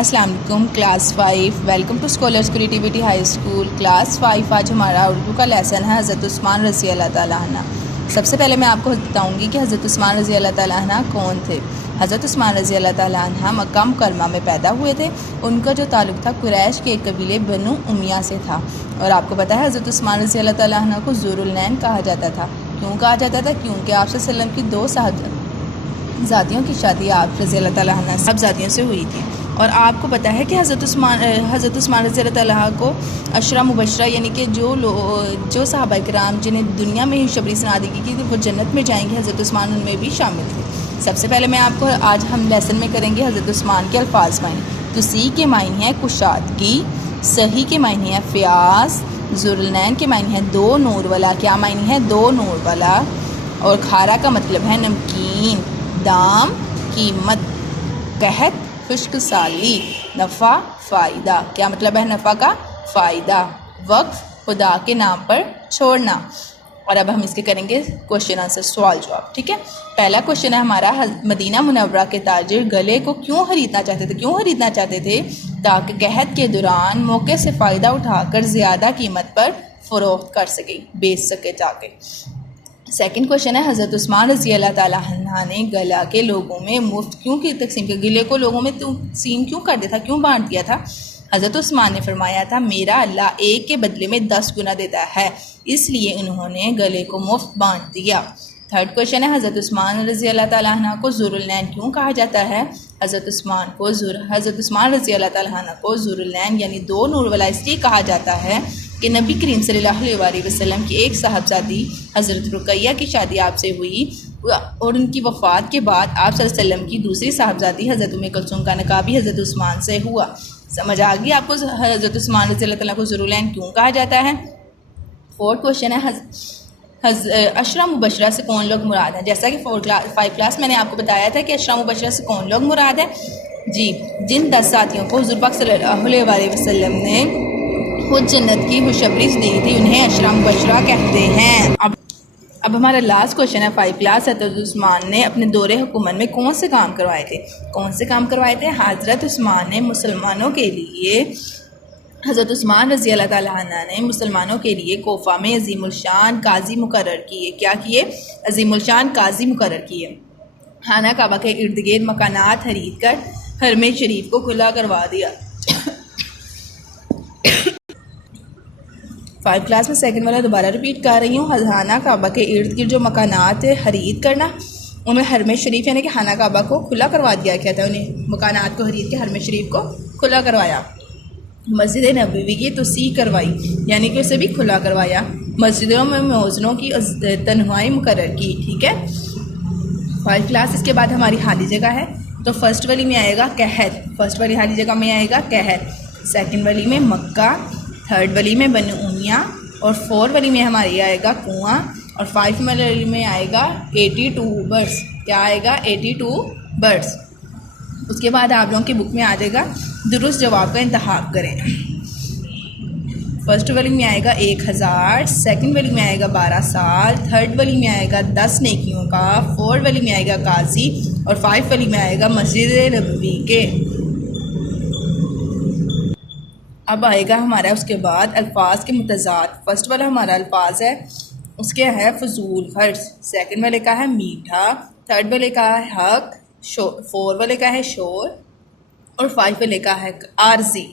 अस्सलाम वालेकुम class 5 welcome to Scholars Creativity High School class 5। आज हमारा उर्दू का लेसन है हज़रत उस्मान रज़ी अल्लाह ताला अन्हु। सबसे पहले मैं आपको बताऊंगी कि हज़रत उस्मान रज़ी अल्लाह ताला अन्हु कौन थे। हज़रत उस्मान रज़ी अल्लाह ताला अन्हु मक्का मुकर्रमा में पैदा हुए थे। उनका जो ताल्लुक़ था कुरैश के एक कबीले बनु उमैया से था। और आपको पता है हज़रत उस्मान रज़ी अल्लाह ताला अन्हु को ज़ुल्नैन कहा जाता था। क्यों कहा जाता था? क्योंकि आप सल्लल्लाहु अलैहि वसल्लम की दो साहबजादियों की शादी आप रज़ी अल्लाह ताला अन्हा साहबजादियों से हुई थी। और आपको पता है कि हज़रत उस्मान रज़ी अल्लाह ताला को अशरा मुबशरा यानी कि जो सहाबा किराम जिन्हें दुनिया में ही खुशखबरी सुना दी कि वो जन्नत में जाएंगे, हज़रत उस्मान उनमें भी शामिल थे। सबसे पहले मैं आपको आज हम लेसन में करेंगे हज़रत उस्मान के अल्फाज मायने। तो सी के मायने हैं कुशादगी, सही के मायने हैं फ़याज़, ज़ुल्नैन के मायने हैं दो नूर वाला। क्या मायने हैं? दो नूर वाला। और खारा का मतलब है नमकीन, दाम कीमत, कहत खुश्क साली, नफ़ा फ़ायदा। क्या मतलब है नफ़ा का? फ़ायदा। वक्फ खुदा के नाम पर छोड़ना। और अब हम इसके करेंगे क्वेश्चन आंसर सवाल जवाब। ठीक है, पहला क्वेश्चन है हमारा, मदीना मुनव्वरा के ताजिर गले को क्यों खरीदना चाहते थे? क्यों खरीदना चाहते थे? ताकि कहत के दौरान मौके से फ़ायदा उठाकर ज़्यादा कीमत पर फ़रोख्त कर सके, बेच सके जाके। सेकंड क्वेश्चन है, हज़रत उस्मान रज़ी अल्लाह ताला अन्हु ने गला के लोगों में मुफ्त क्यों की तकसीम किया? गिले को लोगों में तकसीम क्यों कर दिया था? क्यों बांट दिया था? हज़रत उस्मान ने फरमाया था, मेरा अल्लाह एक के बदले में 10 गुना देता है, इसलिए उन्होंने गले को मुफ्त बांट दिया। थर्ड क्वेश्चन है, हज़रत उस्मान रज़ी अल्लाह ताला अन्हु को ज़ुल्नैन क्यों कहा जाता है? हज़रत उस्मान रज़ी अल्लाह ताला अन्हु को ज़ुल्नैन यानी दो नूर वाला इसलिए कहा जाता है कि नबी करीम सल्लल्लाहु अलैहि वसल्लम की एक साहबजादी हज़रत रुकैया की शादी आपसे हुई और उनकी वफ़ात के बाद आप सल्लल्लाहु अलैहि वसल्लम की दूसरी साहबजादी हज़रत उम्मे कुलसूम का निकाह भी हज़रत उस्मान से हुआ। समझ आ गई आपको हज़रत उस्मान रज़ी अल्लाह ताला को ज़ुल्नैन क्यों कहा जाता है? फोर्थ क्वेश्चन है, अशरा मुबशरा से कौन लोग मुराद हैं? जैसा कि 5 क्लास मैंने आपको बताया था कि अशरा मुबशरा से कौन लोग मुराद है जी, जिन 10 साथियों को हुज़ूर पाक सल्लल्लाहु अलैहि वसल्लम ने खुद जन्नत की खुशखबरी दी थी उन्हें अशरा मुबशरा कहते हैं। अब हमारा लास्ट क्वेश्चन है 5 क्लास, हज़रत उस्मान ने अपने दौरे हुकूमत में कौन से काम करवाए थे? कौन से काम करवाए थे? हज़रत उस्मान ने मुसलमानों के लिए हज़रत उस्मान रज़ी अल्लाह ताला अन्हु ने मुसलमानों के लिए कोफा में अज़ीमुल शान काजी मुकर्रर किए। क्या किए? अज़ीमुल शान काजी मुकर्रर किए। खाना काबा के इर्द गिर्द मकानात खरीद कर हरम शरीफ को खुला करवा दिया। 5 क्लास में सेकंड वाला दोबारा रिपीट कर रही हूँ। खाना काबा के इर्द गिर्द जो मकानात खरीद करना, उन्हें हरम शरीफ यानी कि खाना काबा को खुला करवा दिया गया था। उन्हें मकानात को खरीद के हरम शरीफ को खुला करवाया। मस्जिद नबवी की तोसी करवाई यानी कि उसे भी खुला करवाया। मस्जिदों में मौज़नों की तन्ख्वाही मुकर्रर की। ठीक है, 5 क्लास इसके बाद हमारी खाली जगह है। तो फर्स्ट वाली में आएगा कहत, फर्स्ट वाली खाली जगह में आएगा कहत, सेकंड वाली में मक्का, थर्ड वाली में बनु उमैया और 4 वाली में हमारी आएगा कुआं और 5 वाली में आएगा 82 बर्ड्स। क्या आएगा? 82 बर्ड्स। उसके बाद आप लोगों की बुक में आ जाएगा दुरुस्त जवाब का इंतखाब करें। फर्स्ट वाली में आएगा 1000, सेकंड वाली में आएगा 12 साल, थर्ड वाली में आएगा 10 नेकियों का, 4 वाली में आएगा काजी और 5 वाली में आएगा मस्जिद नबवी के। अब आएगा हमारा उसके बाद अल्फाज के मुतज़ाद। फर्स्ट वाला हमारा अल्फाज है उसके है फजूल खर्च, सेकंड वाले का है मीठा, थर्ड वाले का है हक, 4 वाले का है शोर और 5 वाले का है आर्जी।